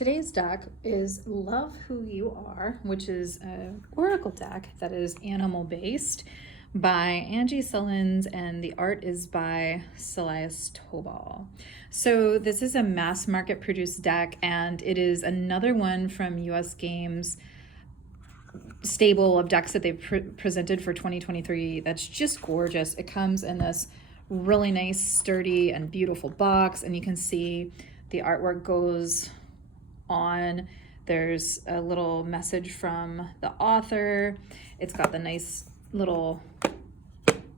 Today's deck is Love Who You Are, which is an oracle deck that is animal based by Angi Sullins, and the art is by Silas Toball. So this is a mass market produced deck, and it is another one from US Games stable of decks that they've presented for 2023 that's just gorgeous. It comes in this really nice, sturdy, and beautiful box, and you can see the artwork goes on. There's a little message from the author. It's got the nice little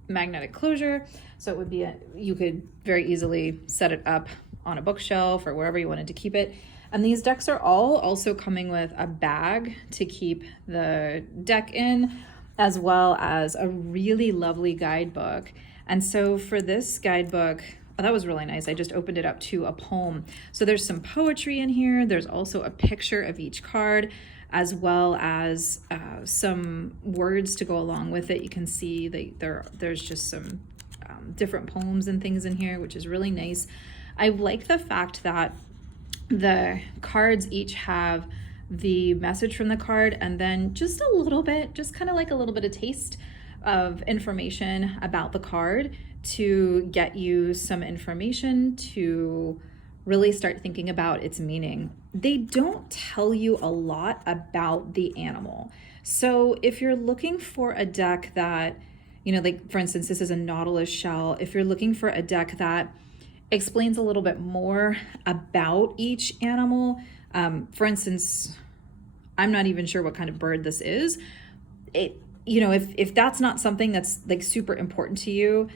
magnetic closure, so it would be you could very easily set it up on a bookshelf or wherever you wanted to keep it. And these decks are all also coming with a bag to keep the deck in, as well as a really lovely guidebook. And so for this guidebook, oh, that was really nice. I just opened it up to a poem. So there's some poetry in here. There's also a picture of each card, as well as some words to go along with it. You can see that there's just some different poems and things in here, which is really nice. I like the fact that the cards each have the message from the card and then just a little bit, just kind of like a little bit of taste of information about the card to get you some information to really start thinking about its meaning. They don't tell you a lot about the animal. So if you're looking for a deck that, like for instance, this is a nautilus shell. If you're looking for a deck that explains a little bit more about each animal, for instance, I'm not even sure what kind of bird this is. If that's not something that's like super important to you,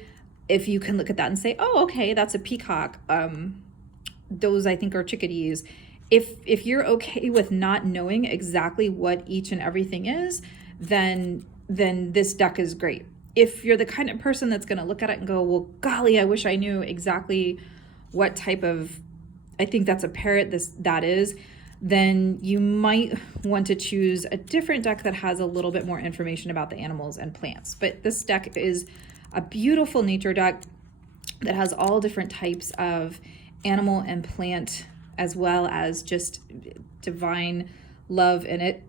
if you can look at that and say, oh, okay, that's a peacock. Those I think are chickadees. If you're okay with not knowing exactly what each and everything is, then this deck is great. If you're the kind of person that's going to look at it and go, well, golly, I wish I knew exactly what type of, I think that's a parrot, that is, then you might want to choose a different deck that has a little bit more information about the animals and plants. But this deck is a beautiful nature deck that has all different types of animal and plant, as well as just divine love in it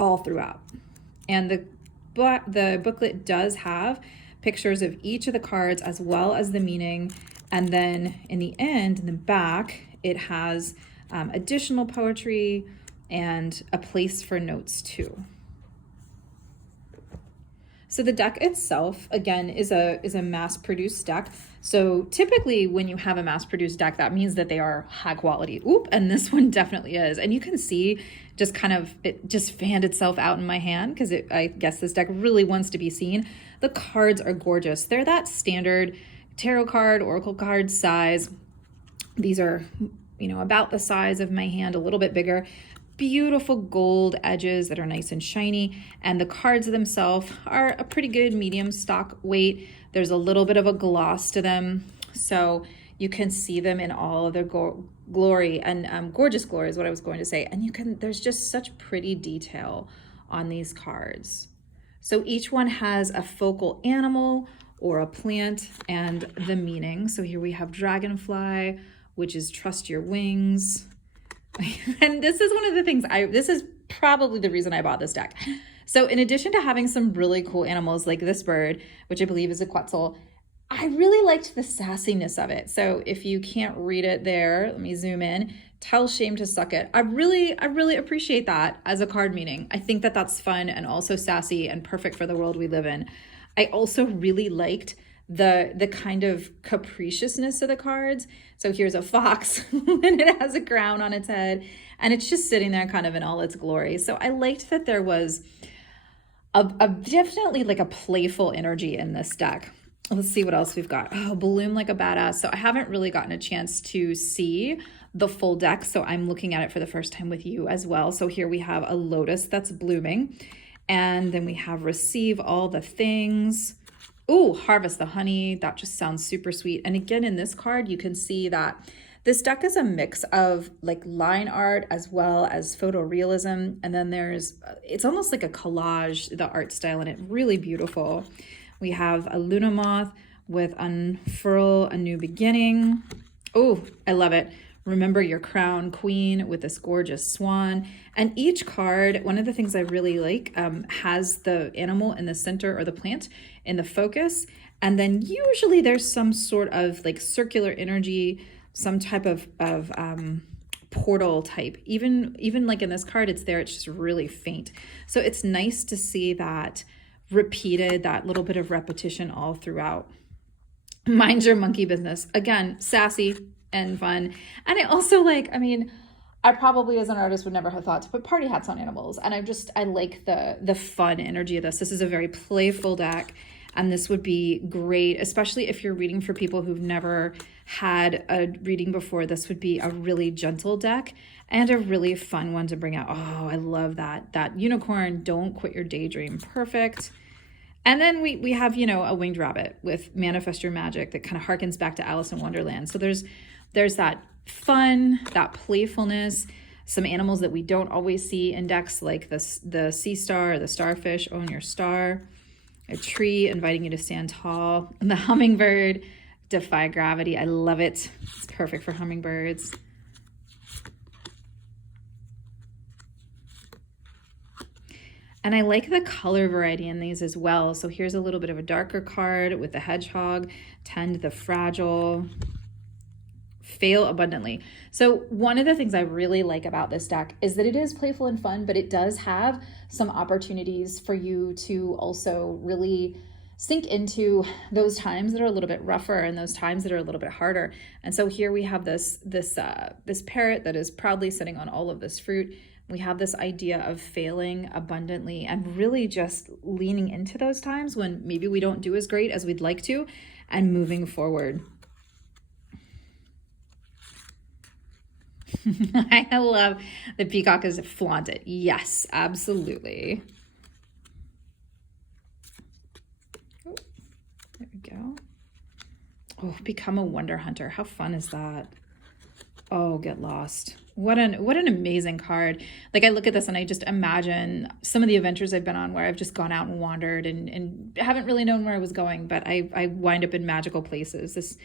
all throughout. And the booklet does have pictures of each of the cards as well as the meaning. And then in the end, in the back, it has additional poetry and a place for notes too. So the deck itself, again, is a mass-produced deck. So typically when you have a mass-produced deck, that means that they are high quality. And this one definitely is. And you can see just kind of, it just fanned itself out in my hand because I guess this deck really wants to be seen. The cards are gorgeous. They're that standard tarot card, oracle card size. These are, about the size of my hand, a little bit bigger. Beautiful gold edges that are nice and shiny, and the cards themselves are a pretty good medium stock weight. There's a little bit of a gloss to them, so you can see them in all of their glory, and gorgeous glory is what I was going to say. And there's just such pretty detail on these cards. So each one has a focal animal or a plant and the meaning. So here we have dragonfly, which is trust your wings. And this is one of the things this is probably the reason I bought this deck. So in addition to having some really cool animals like this bird, which I believe is a quetzal, I really liked the sassiness of it. So if you can't read it there, let me zoom in. Tell shame to suck it. I really appreciate that as a card meaning. I think that that's fun and also sassy and perfect for the world we live in. I also really liked the kind of capriciousness of the cards. So here's a fox and it has a crown on its head and it's just sitting there kind of in all its glory. So I liked that there was a definitely like a playful energy in this deck. Let's see what else we've got. Oh, bloom like a badass. So I haven't really gotten a chance to see the full deck, so I'm looking at it for the first time with you as well. So here we have a lotus that's blooming, and then we have receive all the things. Ooh, harvest the honey. That just sounds super sweet. And again, in this card, you can see that this deck is a mix of like line art as well as photorealism. And then it's almost like a collage, the art style in it, really beautiful. We have a Luna moth with unfurl a new beginning. Oh, I love it. Remember your crown queen with this gorgeous swan. And each card, one of the things I really like, has the animal in the center or the plant in the focus. And then usually there's some sort of like circular energy, some type of portal type. Even like in this card, it's there, it's just really faint. So it's nice to see that repeated, that little bit of repetition all throughout. Mind your monkey business. Again, sassy and fun. And I also like, I mean, I probably as an artist would never have thought to put party hats on animals. And I like the fun energy of this. This is a very playful deck. And this would be great, especially if you're reading for people who've never had a reading before. This would be a really gentle deck and a really fun one to bring out. Oh, I love that. That unicorn, don't quit your daydream. Perfect. And then we have, you know, a winged rabbit with manifest your magic that kind of harkens back to Alice in Wonderland. So there's that fun, that playfulness, some animals that we don't always see in decks like the sea star or the starfish, own your star, a tree inviting you to stand tall, and the hummingbird, defy gravity. I love it. It's perfect for hummingbirds. And I like the color variety in these as well. So here's a little bit of a darker card with the hedgehog, tend the fragile, fail abundantly. So one of the things I really like about this deck is that it is playful and fun, but it does have some opportunities for you to also really sink into those times that are a little bit rougher and those times that are a little bit harder. And so here we have this parrot that is proudly sitting on all of this fruit. We have this idea of failing abundantly and really just leaning into those times when maybe we don't do as great as we'd like to and moving forward. I love the peacock is flaunted. Yes, absolutely. Oh, there we go. Oh, become a wonder hunter. How fun is that? Oh, get lost. What an amazing card. Like I look at this and I just imagine some of the adventures I've been on where I've just gone out and wandered and haven't really known where I was going, but I wind up in magical places. This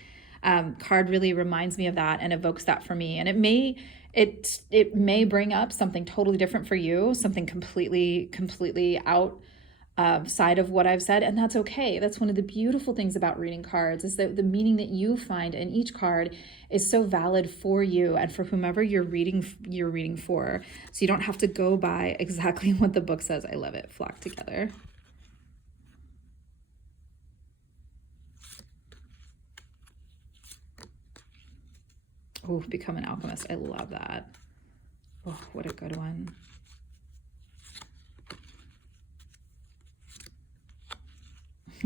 card really reminds me of that and evokes that for me. And it may bring up something totally different for you, something completely outside of what I've said, and that's okay. That's one of the beautiful things about reading cards is that the meaning that you find in each card is so valid for you and for whomever you're reading for. So you don't have to go by exactly what the book says. I love it. Flock together. Oh, become an alchemist. I love that. Oh, what a good one.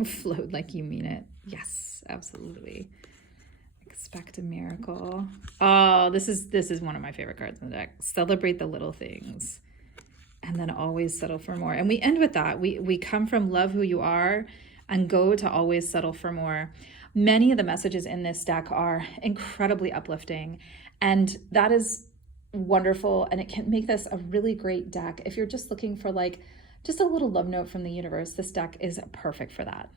Float like you mean it. Yes, absolutely. Expect a miracle. Oh, this is one of my favorite cards in the deck. Celebrate the little things. And then always settle for more. And we end with that. We come from love who you are and go to always settle for more. Many of the messages in this deck are incredibly uplifting, and that is wonderful, and it can make this a really great deck. If you're just looking for like just a little love note from the universe, this deck is perfect for that.